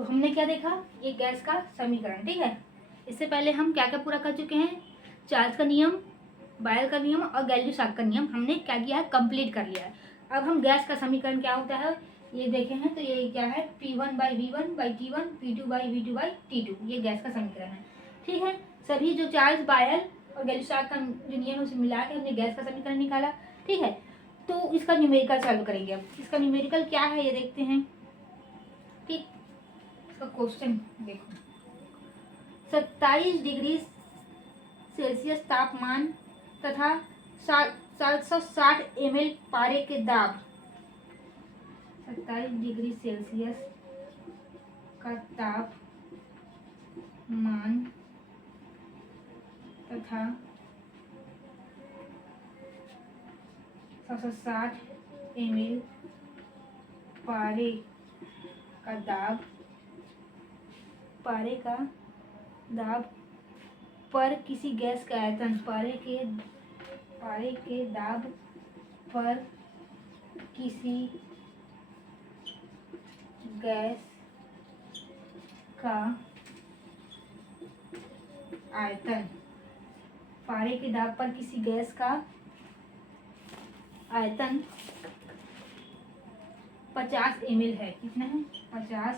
तो हमने क्या देखा, ये गैस का समीकरण, ठीक है। इससे पहले हम क्या क्या पूरा कर चुके हैं, चार्ल्स का नियम, बायल का नियम और गैलीलियो-शाक का नियम हमने क्या किया है, कंप्लीट कर लिया है। अब हम गैस का समीकरण क्या होता है ये देखे हैं, तो ये क्या है, P1/V1/T1 P2/V2/T2, ये गैस का समीकरण है, ठीक है। सभी जो चार्ल्स, बायल और गैलीलियो-शाक का जो नियम है उसे मिला के हमने गैस का समीकरण निकाला, ठीक है। तो इसका न्यूमेरिकल सॉल्व करेंगे। अब इसका न्यूमेरिकल क्या है ये देखते हैं, ठीक। इसका क्वेश्चन देखो, 27 डिग्री सेल्सियस तापमान तथा 760 ml पारे के दाब, 27 डिग्री सेल्सियस का तापमान तथा 760 ml पारे का दाब, पारे का दाब पर किसी गैस का आयतन, पारे के दाब पर किसी गैस का आयतन, पारे के दाब पर किसी गैस का आयतन 50 ml है। कितना है, 50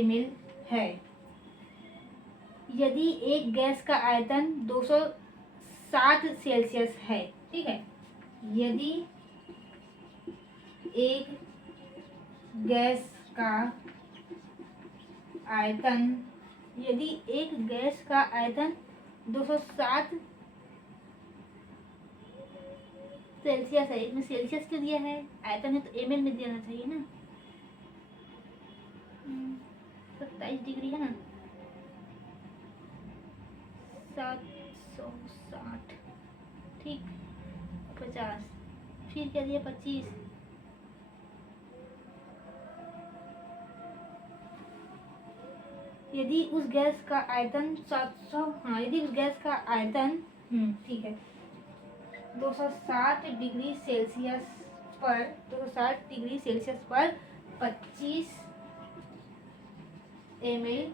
ml है। यदि एक गैस का आयतन 260 सेल्सियस है, ठीक है। यदि एक गैस का आयतन, यदि एक गैस का आयतन 260 सेल्सियस है, इसमें सेल्सियस क्यों दिया है, आयतन है तो ml में देना चाहिए ना। 27 डिग्री है ना, 760, ठीक, 50, फिर क्या दिया 25, यदि उस गैस का आयतन 700, हाँ, यदि उस गैस का आयतन ठीक है 260 डिग्री सेल्सियस पर 260 डिग्री सेल्सियस पर 25 ml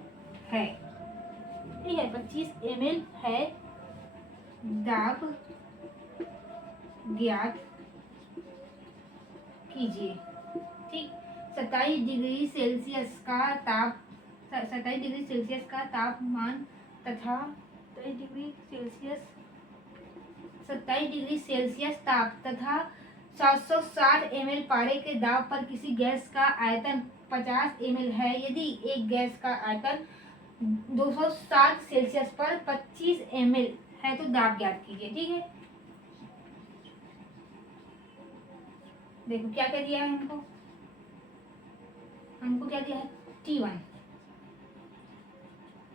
है, ठीक है, 25 ml है। दाब ज्ञात कीजिए, ठीक। 27 डिग्री सेल्सियस का तापमान तथा 27 डिग्री सेल्सियस ताप तथा 760 ml पारे के दाब पर किसी गैस का आयतन 50 ml है। यदि एक गैस का आयतन 260 सेल्सियस पर 25 ml है तो दाब ज्ञात कीजिए, ठीक है। देखो क्या क्या दिया है हमको क्या दिया है,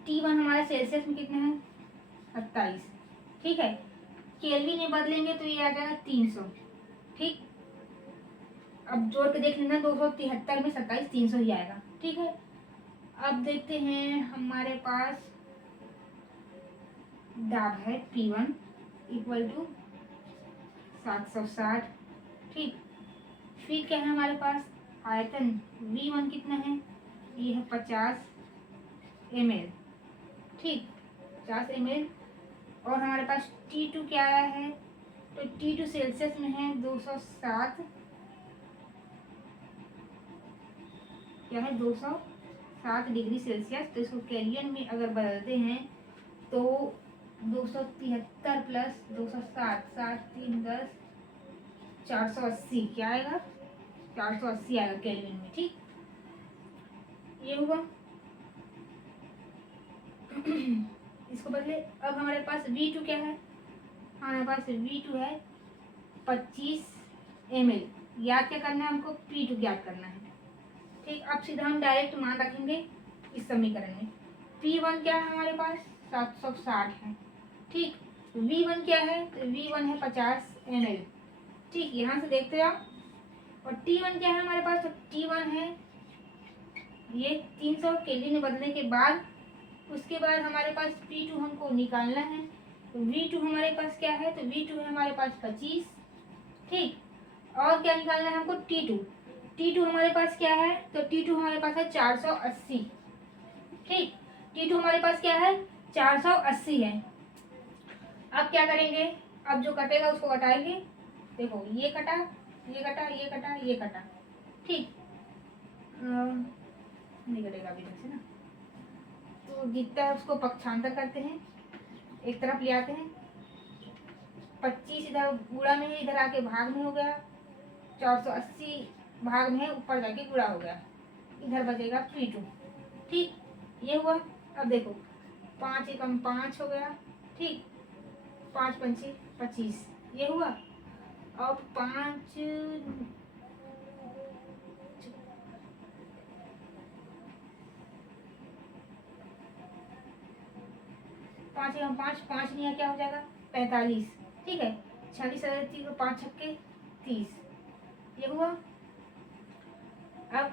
T1 हमारा सेल्सियस में कितना है 27, ठीक है। केल्विन में बदलेंगे तो ये आ जाएगा 300, ठीक। अब जोड़ के देख लेना, 273 में 27 300 ही आएगा, ठीक है। अब देखते हैं हमारे पास दाब है P1 इक्वल टू 760, ठीक। फिर क्या है हमारे पास आयतन V1 कितना है, ये है 50 ml, ठीक, 50 ml। और हमारे पास T2 क्या आया है, तो T2 सेल्सियस में है 260, क्या है 260 डिग्री सेल्सियस। तो इसको केल्विन में अगर बदलते हैं तो 273 प्लस 260, 7 3 10, 480 क्या आएगा, 480 आएगा केल्विन में, ठीक। ये हुआ इसको बदले। अब हमारे पास V2 क्या है, हमारे पास V2 है 25 ml। याद क्या करना है हमको, P2 ज्ञात करना है, ठीक। अब सीधा हम डायरेक्ट मान रखेंगे इस समीकरण में। P1 क्या है हमारे पास 760 है, ठीक। V1 क्या है, तो V1 है 50 ml, ठीक। यहाँ से देखते आओ। और T1 क्या है हमारे पास, तो T1 है ये 300 केल्विन में बदलने के बाद। उसके बाद हमारे पास P2 हमको निकालना है। तो V2 हमारे पास क्या है, तो V2 है हमारे पास 25, ठीक। और क्या निकालना है हमको, T2। T2 हमारे पास क्या है, तो T2 हमारे पास है 480। ठीक, T2 हमारे पास क्या है, 480 है। अब क्या करेंगे, अब जो कटेगा उसको घटाएंगे। देखो ये कटा, ये कटा, ये कटा, ये कटा। ठीक, नहीं कटेगा अभी तक से ना, तो जितना है उसको पक्षांतर करते हैं, एक तरफ ले आते हैं। 25 इधर गुणा में है, इधर आके भाग में हो गया। 480 भाग में है, ऊपर जाके गुणा हो गया, इधर बचेगा P2। ठीक, ये हुआ। अब देखो 5 एकम 5 हो गया। ठीक, 5 पंचे 25, ये हुआ। अब 5 एकम 5, 5 नहीं है, क्या हो जाएगा 45। ठीक है, 46 को 5 छक्के 30, ये हुआ। अब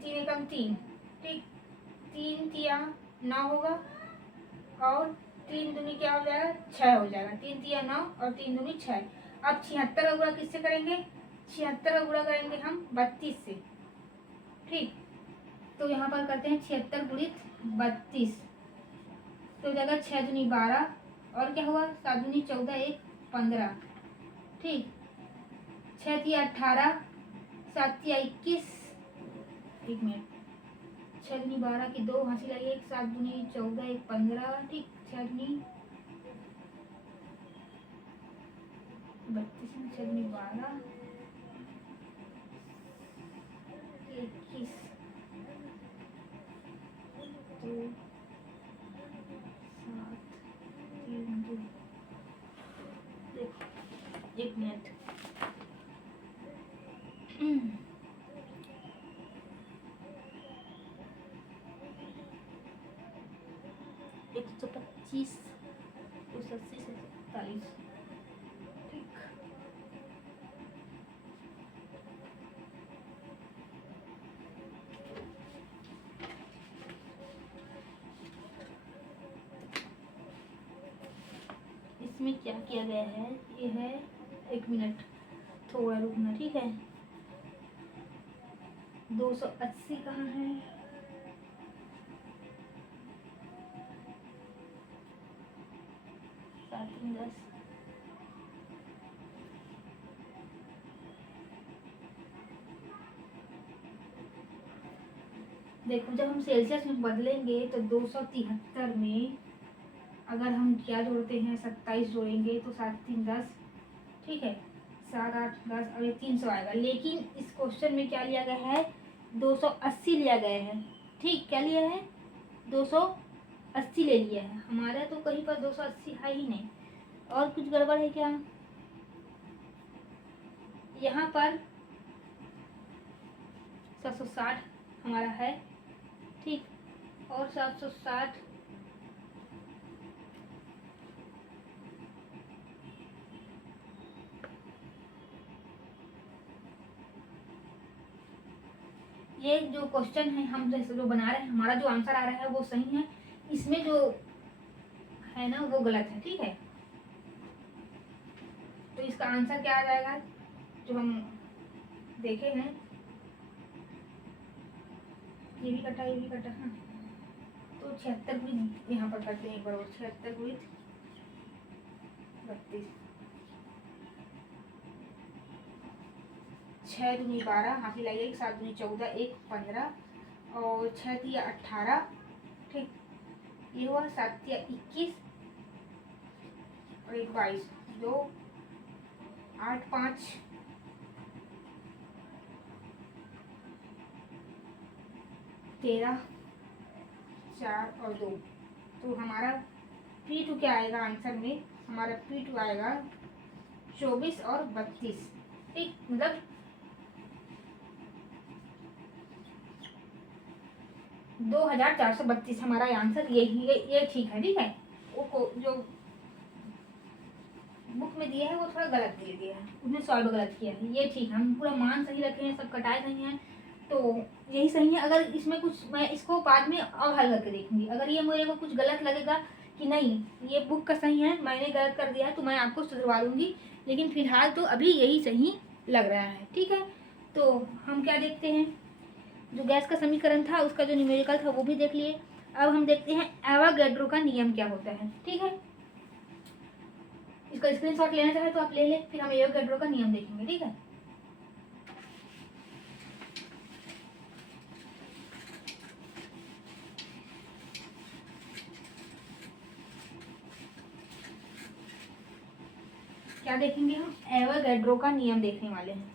3 एकम 3। ठीक, 3 तिया 9 होगा, और 3 दूनी क्या हो जाएगा 6 हो जाएगा। 3 तिया 9 और 3 दूनी 6। अब 76 का गुणा किससे करेंगे, 76 का गुणा करेंगे हम 32 से। ठीक, तो यहाँ पर करते हैं 76 गुणित 32, तो हो जाएगा 6 दूनी 12, और क्या हुआ 7 दूनी 14, 1 15। ठीक, 6 तिया 18, 7 तिया 21, 1 मिनट, 6 दूनी 12 की 2 हासिल आई 1, 7 दूनी 14, 1 15। ठीक, 6 दूनी 32, 6 दूनी 12, 21, 2 7 3 2। देखो 1 मिनट, 125, 280 से 47। ठीक, इसमें क्या किया गया है, ये है 1 मिनट, थोड़ा रुकना। ठीक है, 280 कहाँ है, सात तीन 10। देखो जब हम सेल्सियस में बदलेंगे तो 273 में अगर हम क्या जोड़ते हैं 27 जोड़ेंगे तो 7 3 10। ठीक है, 7 8 10, अब ये 300 आएगा। लेकिन इस क्वेश्चन में क्या लिया गया है, 280 लिया गया है। ठीक, क्या लिया है 280 ले लिया है। हमारा तो कहीं पर 280 है ही नहीं, और कुछ गड़बड़ है क्या। यहाँ पर 760 हमारा है। ठीक, और 760 ये जो क्वेश्चन है हम जैसे जो बना रहे हैं, हमारा जो आंसर आ रहा है वो सही है, इसमें जो है ना वो गलत है। ठीक है, तो इसका आंसर क्या आ जाएगा जो हम देखे हैं, ये भी कटा, ये भी कटा। हाँ, तो 76 गुणित यहाँ पर करते हैं एक बार, 76 गुणित 32, 6 दूनी 12 हासिल आई 1, 7 दूनी 14, 1 15, और 6 तिया 18। ठीक, ये हुआ 7 तिया 21, और 1 22, 2 8 5 13, 4 और 2। तो हमारा P2 क्या आएगा आंसर में, हमारा P2 आएगा 24 और 32। ठीक, मतलब 2432 हमारा आंसर ये ठीक है। ठीक है, वो जो बुक में दिया है वो थोड़ा गलत दे दिया है, उसने सॉल्व गलत किया है। ये ठीक है, हम पूरा मान सही रखे हैं, सब कटाए सही हैं, तो यही सही है। अगर इसमें कुछ, मैं इसको बाद में और हल करके देखूंगी, अगर ये मेरे को कुछ गलत लगेगा कि नहीं ये बुक का सही है, मैंने गलत कर दिया है, तो मैं आपको सुधरवा दूंगी। लेकिन फिलहाल तो अभी यही सही लग रहा है। ठीक है, तो हम क्या देखते हैं, जो गैस का समीकरण था उसका जो न्यूमेरिकल था वो भी देख लिए। अब हम देखते हैं एवोगैड्रो का नियम क्या होता है। ठीक है, इसका स्क्रीनशॉट लेना चाहे तो आप ले लें, फिर हम एवोगैड्रो का नियम देखेंगे। ठीक है, क्या देखेंगे हम, एवोगैड्रो का नियम देखने वाले हैं।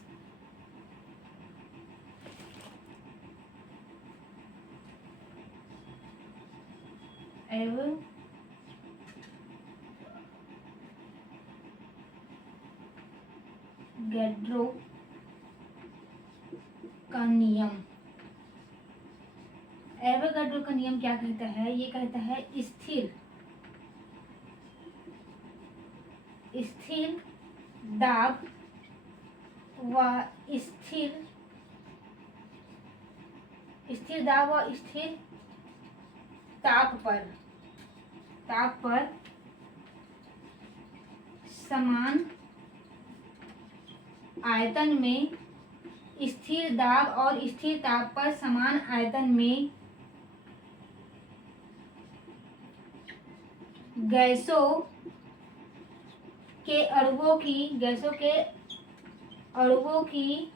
एवोगैड्रो का नियम, एवोगैड्रो का नियम क्या कहता है, ये कहता है स्थिर दाब व स्थिर दाब व स्थिर ताप पर समान आयतन में, स्थिर दाब और स्थिर ताप पर समान आयतन में गैसों के अणुओं की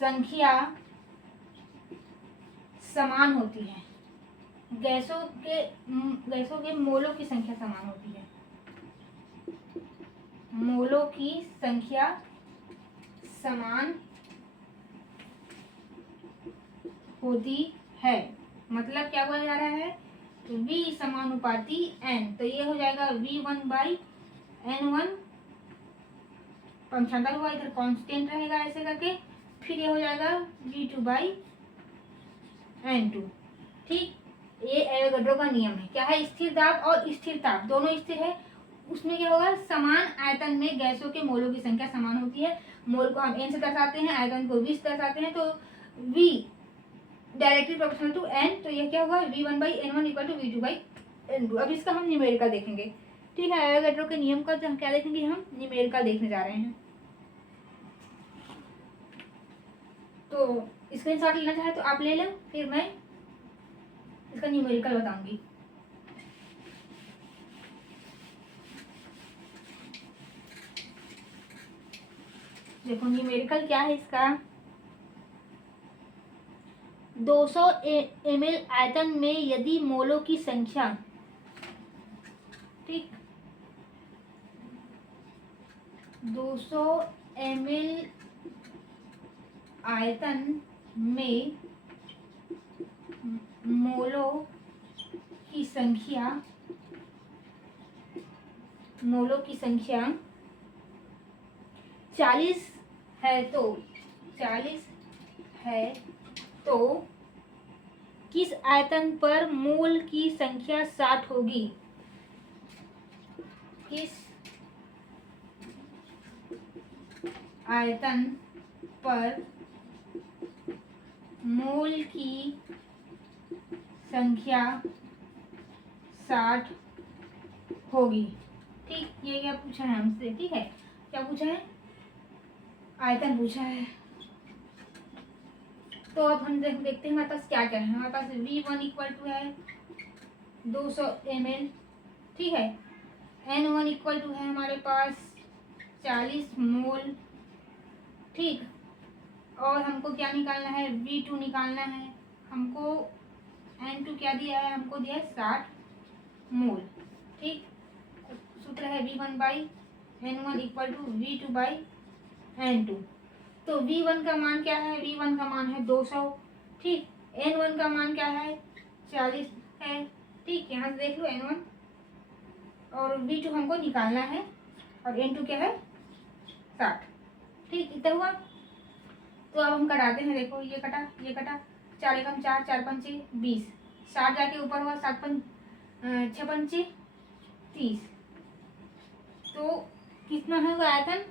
संख्या समान होती है। गैसों के मोलों की संख्या समान होती है। मोलों की संख्या समान होती है। मतलब क्या बोला जा रहा है, V समानुपाती N, तो ये हो जाएगा V1/N1, पंचांतर हुआ, इधर कांस्टेंट रहेगा ऐसे करके, फिर ये हो जाएगा V2/N2। ठीक, ये एवोगैड्रो का नियम है। क्या है, स्थिर दाब और स्थिर ताप दोनों स्थिर है, उसमें क्या होगा, समान आयतन में गैसों के मोलों की संख्या समान होती है। मोल को हम N से दर्शाते हैं, आयतन को V से दर्शाते हैं, तो V directly proportional to N, तो ये क्या होगा, V1/N1 इक्वल टू V2/N2। अब इसका हम न्यूमेरिकल देखेंगे। ठीक है, एवोगैड्रो के नियम का क्या देखेंगे, हम न्यूमेरिकल देखने जा रहे हैं। तो स्क्रीनशॉट लेना चाहे तो आप ले लो, फिर मैं इसका न्यूमेरिकल बताऊंगी। देखो न्यूमेरिकल क्या है इसका, 200 ml आयतन में यदि मोलों की संख्या, ठीक, 200 ml आयतन में मोलों की संख्या 40 है तो किस आयतन पर मोल की संख्या 60 होगी। किस आयतन पर मोल की संख्या 60 होगी। ठीक, ये क्या पूछा है हमसे, ठीक है, क्या पूछा है, आयतन पूछा है। तो अब हम देखते हैं हमारे पास क्या क्या है। हमारे पास V1 इक्वल टू है 200 ml, ठीक है, N1 इक्वल टू है हमारे पास 40 मोल, ठीक, और हमको क्या निकालना है, V2 निकालना है। हमको N2 क्या दिया है, हमको दिया है 60 मोल, ठीक। सूत्र है V1/N1 इक्वल टू V2/N2। तो V1 का मान क्या है, V1 का मान है 200, ठीक, N1 का मान क्या है, 40 है, ठीक, यहाँ से देख लो N1, और V2 हमको निकालना है, और N2 क्या है 60, ठीक, इतना हुआ। तो अब हम कटाते हैं, देखो ये कटा, 4 एकम 4, 4 पंचे 20, 60 जाके ऊपर हुआ, 6 पंचे 30, तो कितना है वो आयतन,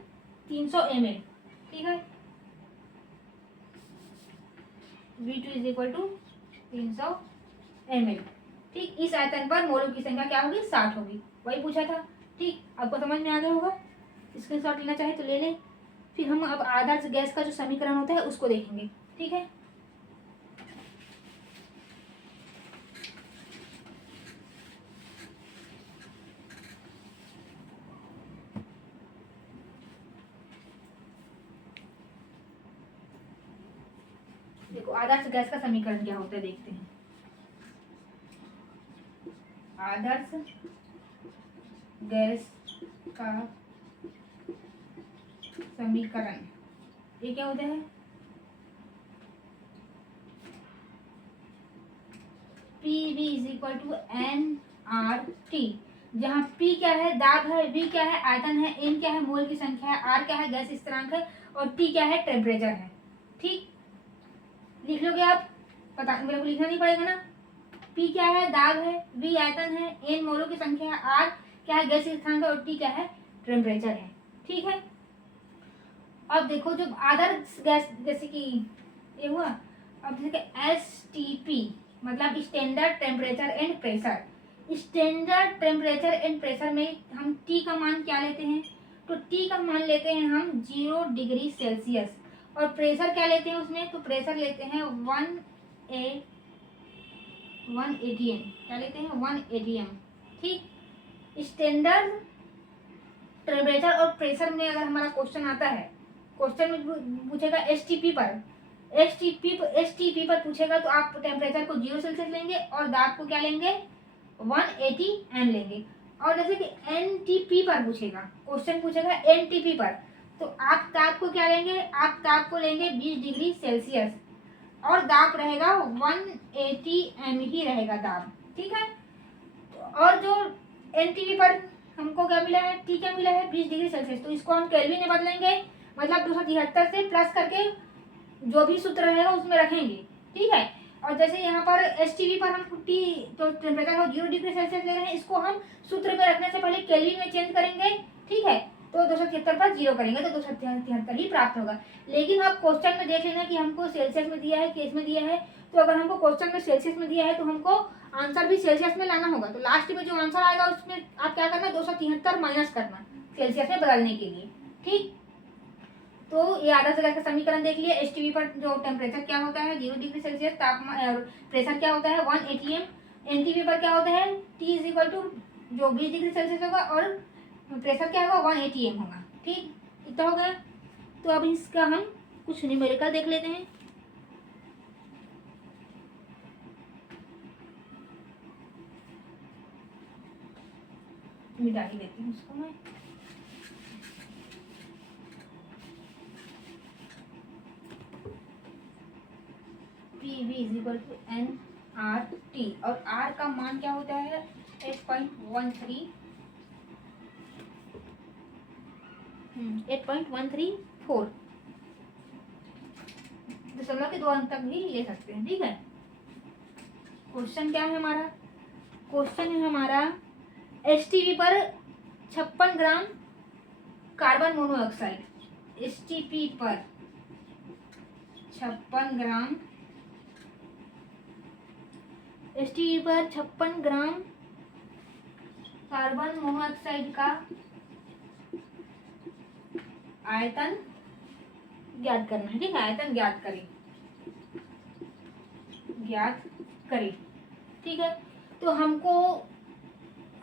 300 ml, ठीक है। V2 is equal to 300 ml, ठीक। इस आयतन पर मोलों की संख्या क्या होगी, 60 होगी, वही पूछा था, ठीक। आपको समझ में आ गया होगा, स्क्रीनशॉट लेना चाहे तो ले लें, फिर हम अब आदर्श गैस का जो समीकरण होता है उसको देखेंगे, ठीक है। देखो आदर्श गैस का समीकरण क्या होता है देखते हैं। आदर्श गैस का समीकरण ये क्या होता है, P V is equal to N R T, जहाँ पी क्या है दाब है, वी क्या है आयतन है, एन क्या है मोल की संख्या है, आर क्या है गैस स्थिरांक है और टी क्या है टेम्परेचर है। ठीक, लिख लोगे आप, पता मेरे को लिखना नहीं पड़ेगा ना। पी क्या है दाब है, वी आयतन है, एन मोलों की संख्या है, आर क्या है गैस स्थिरांक है और टी क्या है टेम्परेचर है। ठीक है, अब देखो जब आदर्श गैस जैसे कि ये हुआ, अब जैसे एस टी पी मतलब standard temperature and pressure. Standard temperature and pressure में हम टी का मान क्या लेते हैं, तो टी का मान लेते हैं हम 0 डिग्री सेल्सियस, और प्रेशर क्या लेते हैं उसमें, तो प्रेशर लेते हैं 1 ATM, क्या लेते हैं 1 ATM। ठीक, स्टैंडर्ड टेम्परेचर और प्रेशर में अगर हमारा क्वेश्चन आता है, क्वेश्चन में पूछेगा एसटीपी पर, एसटीपी पर पूछेगा तो आप टेम्परेचर को 0 सेल्सियस लेंगे और दाब को क्या लेंगे 180 M लेंगे। और जैसे कि एनटीपी पर पूछेगा, क्वेश्चन पूछेगा एनटीपी पर, तो आप ताप को क्या लेंगे, आप ताप को लेंगे 20 डिग्री सेल्सियस और दाब रहेगा 180 M ही रहेगा दाब। ठीक है, और जो एनटीपी पर हमको क्या मिला है, टी क्या मिला है 20 डिग्री सेल्सियस, तो इसको हम केल्विन में बदलेंगे, मतलब 273 से प्लस करके जो भी सूत्र रहेगा उसमें रखेंगे। ठीक है, और जैसे यहाँ पर एसटीवी पर हम टी तो टेम्परेचर हो 0 डिग्री सेल्सियस ले रहे हैं, इसको हम सूत्र में रखने से पहले केल्विन में चेंज करेंगे। ठीक है, तो 273 पर 0 करेंगे तो 273 ही प्राप्त होगा। लेकिन अब क्वेश्चन में देख लेना कि हमको सेल्सियस में दिया है केस में दिया है, तो अगर हमको क्वेश्चन में सेल्सियस में दिया है तो हमको आंसर भी सेल्सियस में लाना होगा। तो लास्ट में जो आंसर आएगा उसमें आप क्या करना 273 माइनस करना सेल्सियस में बदलने के लिए। ठीक, तो ये आदर्श गैस का समीकरण देख लिया। एसटीवी पर जो टेम्परेचर क्या होता है 0 डिग्री सेल्सियस, तापमान प्रेशर क्या होता है 1 ATM, एनटीवी पर क्या होता है टी इज इक्वल टू जो 20 डिग्री सेल्सियस होगा और प्रेशर क्या होगा 1 ATM होगा। ठीक, इतना हो गया। तो अब इसका हम कुछ न्यूमेरिकल देख लेते हैं। मिटा ही देती हूँ उसको मैं। P V is equal to N R T, और आर का मान क्या होता है 8.134, 8.134, दशमलव के 2 अंक तक भी ले सकते हैं। ठीक है, क्वेश्चन क्या है हमारा, क्वेश्चन है हमारा एसटीपी पर 56 ग्राम कार्बन मोनोऑक्साइड, एसटीपी पर 56 ग्राम, एसटीपी पर 56 ग्राम कार्बन मोनोऑक्साइड का आयतन ज्ञात करना है। ठीक है, आयतन ज्ञात करें, ज्ञात करें। ठीक है, तो हमको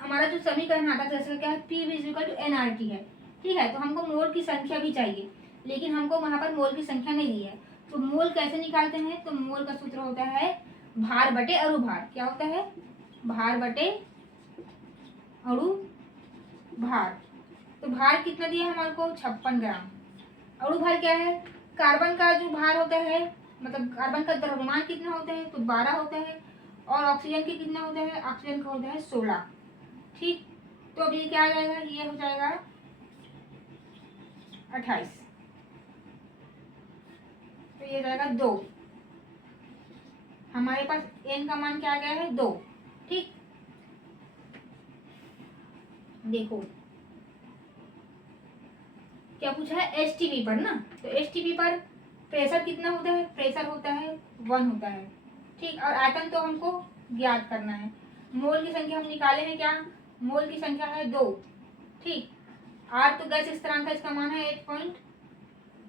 हमारा जो समीकरण आता है जैसे क्या है P is equal to N R T है। ठीक है, तो हमको मोल की संख्या भी चाहिए, लेकिन हमको वहां पर मोल की संख्या नहीं दी है, तो मोल कैसे निकालते हैं, तो मोल का सूत्र होता है भार बटे अणु भार। क्या होता है, भार बटे अणु भार। तो भार कितना दिया है हमारे को 56 ग्राम। अणु भार क्या है, कार्बन का जो भार होता है, मतलब कार्बन का द्रव्यमान कितना होता है, तो 12 होता है, और ऑक्सीजन के कितना होता है, ऑक्सीजन का होता है 16। ठीक, तो अब ये क्या आ जाएगा, ये हो जाएगा 28, तो ये जाएगा 2। हमारे पास n का मान क्या आ गया है 2। ठीक, देखो क्या पूछा है एसटीपी पर ना, तो एसटीपी पर प्रेशर कितना होता है, प्रेशर होता है 1 होता है। ठीक, और आयतन तो हमको ज्ञात करना है। मोल की संख्या हम निकाले हैं, क्या मोल की संख्या है 2। ठीक, आर तो गैस स्थिरांक है, इसका मान है 8.134,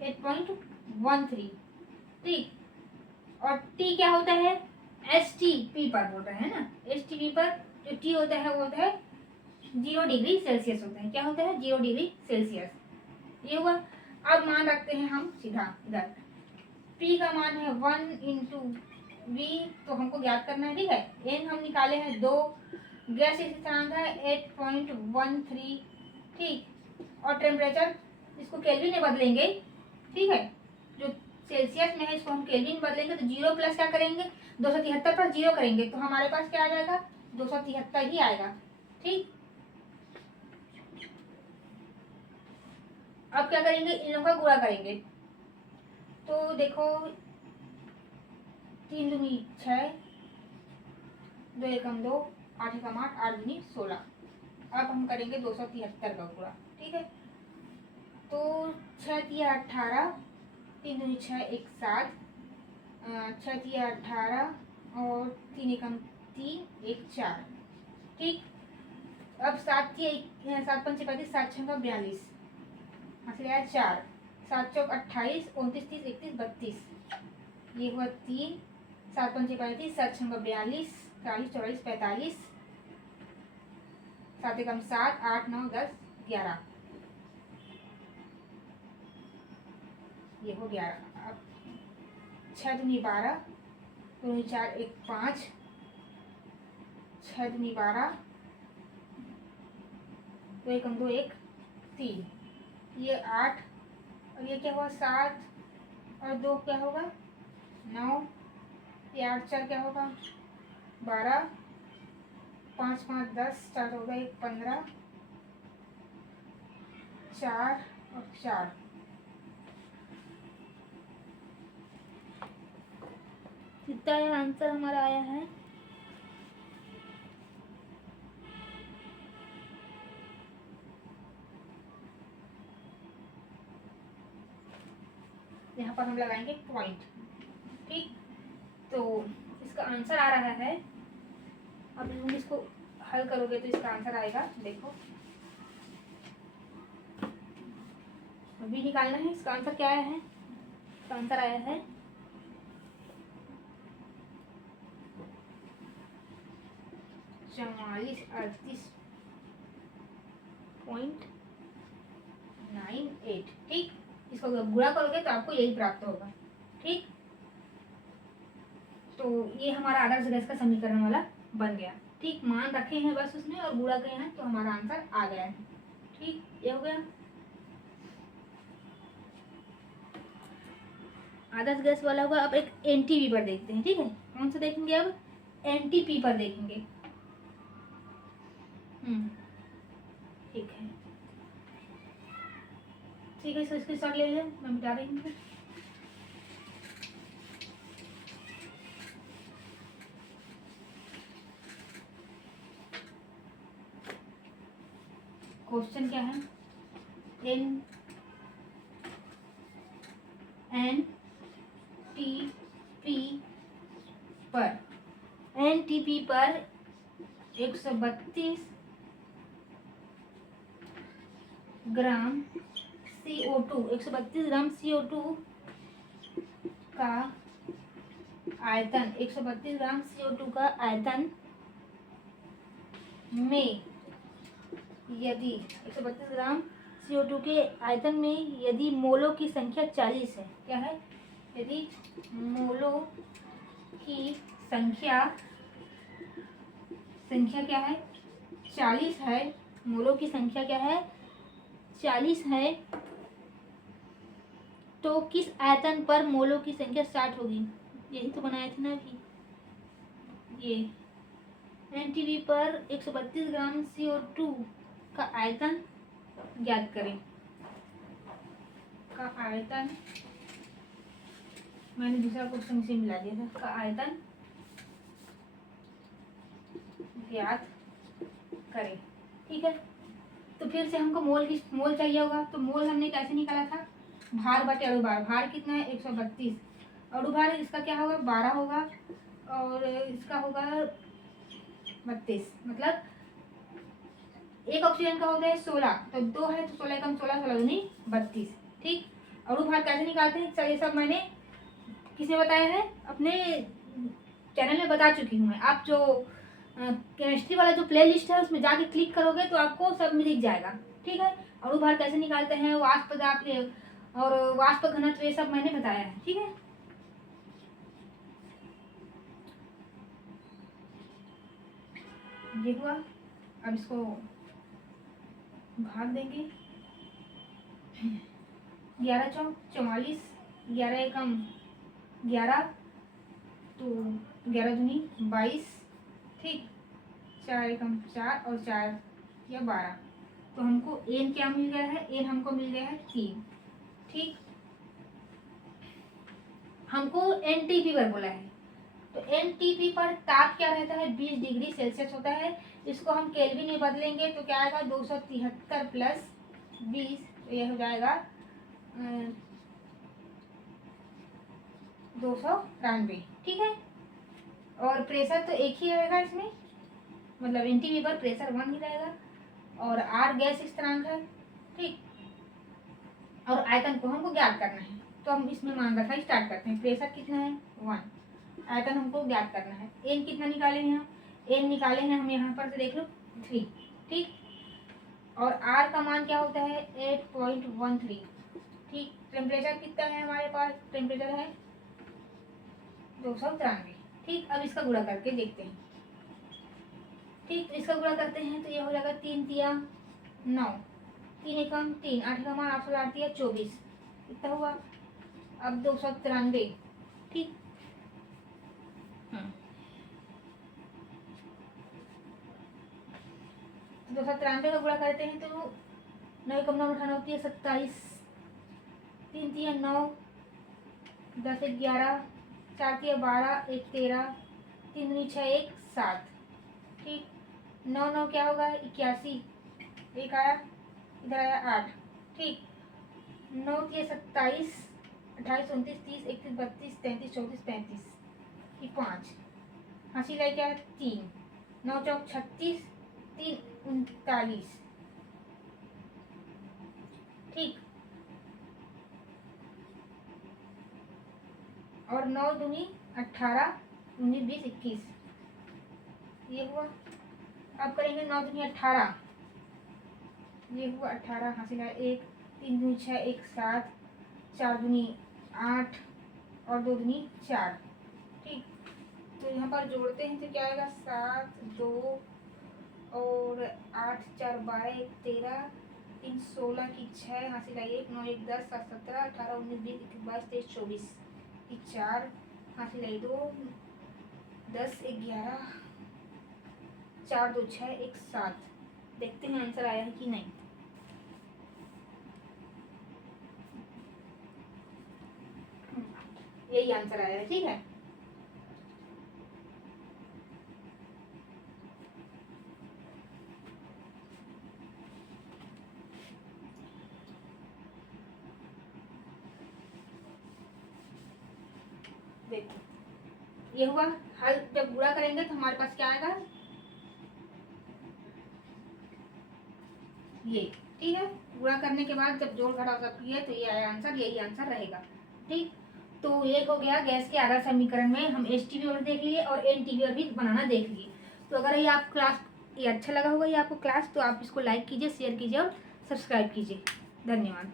8.13, ठीक। और टी क्या होता है, एस टी पी पर होता है ना, एस टी पी पर जो टी होता है वो होता है 0 डिग्री सेल्सियस होता है। क्या होता है, 0 डिग्री सेल्सियस। ये हुआ। अब मान रखते हैं हम सीधा इधर, P का मान है 1 इंटू V, तो हमको ज्ञात करना है, ठीक है। N हम निकाले हैं 2, गैस स्थिरांक है 8.13, ठीक। और टेम्परेचर इसको केल्विन में बदलेंगे, ठीक है। जो सेल्सियस में है इसको हम केल्विन में बदलेंगे, तो 0 प्लस क्या करेंगे, 273 पर 0 करेंगे तो हमारे पास क्या आ जाएगा, 273 ही आएगा, ठीक। अब क्या करेंगे, इन लोगों का गुणा करेंगे। तो देखो 3 दूनी 6, 2 एकम 2, 8 एकम 8, 8 दूनी 16। अब हम करेंगे 273 का गुणा, ठीक है। तो 6 तिया 18, 3 दूनी 6, 1 7, 6 तिया 18 और 3 एकम 3, 1 4, ठीक। अब 7 तिया 7 पंचे 35, 7 छंगा 42, हासिल आया 4, 7 चौक 28, 29 30 31 32, ये हुआ 3, 7 पंचे 35, 7 छंगा 42, 40 44 45, 7 एकम 7, 8 9 10 11, ये हो 11। अब 6 दूनी 12, 2 दूनी 4 1 5, 6 दूनी 12, 2 एकम 2 1 3, ये 8 और ये क्या हुआ 7 और 2 क्या होगा 9, ये 8 4 क्या होगा 12, 5 5 10, 4 14 1 15, 4 और 4, कितना आंसर हमारा आया है, यहाँ पर हम लगाएंगे पॉइंट, ठीक। तो इसका आंसर आ रहा है, अब तुम इसको हल करोगे तो इसका आंसर आएगा, देखो अभी निकालना है। इसका आंसर क्या आया है, इसका आंसर आया है 4438.98, ठीक। इसको गुणा करोगे तो आपको यही प्राप्त होगा, ठीक। तो ये हमारा आदर्श गैस का समीकरण वाला बन गया, ठीक। मान रखे हैं बस उसमें और गुणा गए हैं तो हमारा आंसर आ गया है, ठीक। ये हो गया आदर्श गैस वाला होगा। अब एक एनटीपी पर देखते हैं, ठीक है। कौन सा देखेंगे, अब एनटीपी पर देखेंगे, ठीक है, ठीक है। इसको शॉट ले लें, मैं मिटा रही हूँ। क्वेश्चन क्या है, एन टी पी पर 132 ग्राम CO2, 132 ग्राम CO2 का आयतन, 132 ग्राम CO2 का आयतन में यदि 132 ग्राम CO2 के आयतन में यदि मोलों की संख्या 40 है, क्या है, यदि मोलों की संख्या क्या है 40 है, मोलों की संख्या क्या है 40 है, तो किस आयतन पर मोलों की संख्या 60 होगी, यही तो बनाए थे ना अभी। ये एनटीवी पर 132 ग्राम CO2 का आयतन ज्ञात करें, का आयतन, मैंने दूसरा क्वेश्चन से मिला दिया था, का आयतन ज्ञात करें, ठीक है। तो फिर से हमको मोल चाहिए होगा, तो मोल हमने कैसे निकाला था, भार बटे अणुभार। भार कितना है 132, अणुभार इसका क्या होगा 12 होगा और इसका होगा 32, मतलब एक ऑक्सीजन का हो गया 16, तो 2 है तो 16 कम 16 16 दूनी 32, ठीक। अणुभार कैसे निकालते हैं, चलिए सब मैंने किसने बताया है, अपने चैनल में बता चुकी हूँ मैं। आप जो केमिस्ट्री वाला जो प्ले लिस्ट है उसमें जाके क्लिक करोगे तो आपको सब में दिख जाएगा। ठीक है, अणुभार कैसे निकालते हैं, वाष्प पदार्थ और वाष्प घनत्व, ये सब मैंने बताया है। ठीक है, ये हुआ। अब इसको भाग देंगे, 11 चौक 44, 11 एकम 11, तो 11 दूनी 22, ठीक, 4 एकम 4 और 4 या 12, तो हमको एन क्या मिल गया है, एन हमको मिल गया है 3। ठीक, हमको एनटीपी पर बोला है, तो एनटीपी पर ताप क्या रहता है, 20 डिग्री सेल्सियस होता है। इसको हम केल्विन में बदलेंगे तो क्या आएगा, 273 प्लस 20, तो यह हो जाएगा 293। ठीक है, और प्रेशर तो एक ही रहेगा इसमें, मतलब एनटीपी पर प्रेशर 1 ही रहेगा, और आर गैस स्थिरांक है। ठीक, और आयतन को हमको ज्ञात करना है, तो हम इसमें मान रखा स्टार्ट करते हैं। प्रेशर कितना है 1, आयतन हमको ज्ञात करना है। एन कितना निकाले हैं हम, एन निकाले हैं हम यहाँ पर से देख लो 3। ठीक, और आर का मान क्या होता है 8.13। ठीक, टेम्परेचर कितना है हमारे पास, टेम्परेचर है 293। ठीक, अब इसका गुणा करके देखते हैं। ठीक, इसका गुणा करते हैं तो ये हो जाएगा 3 तिया 9, 3 एकम 3, 8 का मान 8 तिया 24, कितना हुआ अब 293। ठीक, 293 का गुणा करते हैं तो 9 एकम 9 98 होती है 27, 3 तिया 9, 10 एक 11, 4 तिया 12, 1 13, 3 दूनी 6 1 7। ठीक, 9 9 क्या होगा 81, एक आया इधर आया 8। ठीक, 9 तिया 27, 28 29 30 31 32 33 34 35, ये 5, हासिल है क्या 3, 9 चौक 36, 3 39। ठीक, और 9 दूनी 18, 19 20 21, ये हुआ। अब करेंगे 9 दूनी 18, ये हुआ 18, हासिल है 1, 3 दूनी 6 1 7, 4 दूनी 8 और 2 दूनी 4। ठीक, तो यहाँ पर जोड़ते हैं तो क्या आएगा 7 2 और 8 4 12 1 13, 3 16 की 6, हासिल है 1, 9 1 10 7 17 18 19 20 21 22 23 24 की 4, हासिल है 2, 10 11, 4 2 6 1 7। देखते हैं आंसर आया है कि नहीं। यही आंसर आया है। ठीक है, देखो ये हुआ। हल जब गुणा करेंगे तो हमारे पास क्या आएगा, ये। ठीक है, गुणा करने के बाद जब जोड़ घटाव सब किया तो ये आया आंसर, यही आंसर रहेगा। ठीक, तो ये हो गया गैस के आधार समीकरण में हम एचटीपी और देख लिए और एनटीपी और भी बनाना देख लिए। तो अगर ये आप क्लास ये अच्छा लगा होगा ये आपको क्लास, तो आप इसको लाइक कीजिए, शेयर कीजिए और सब्सक्राइब कीजिए। धन्यवाद।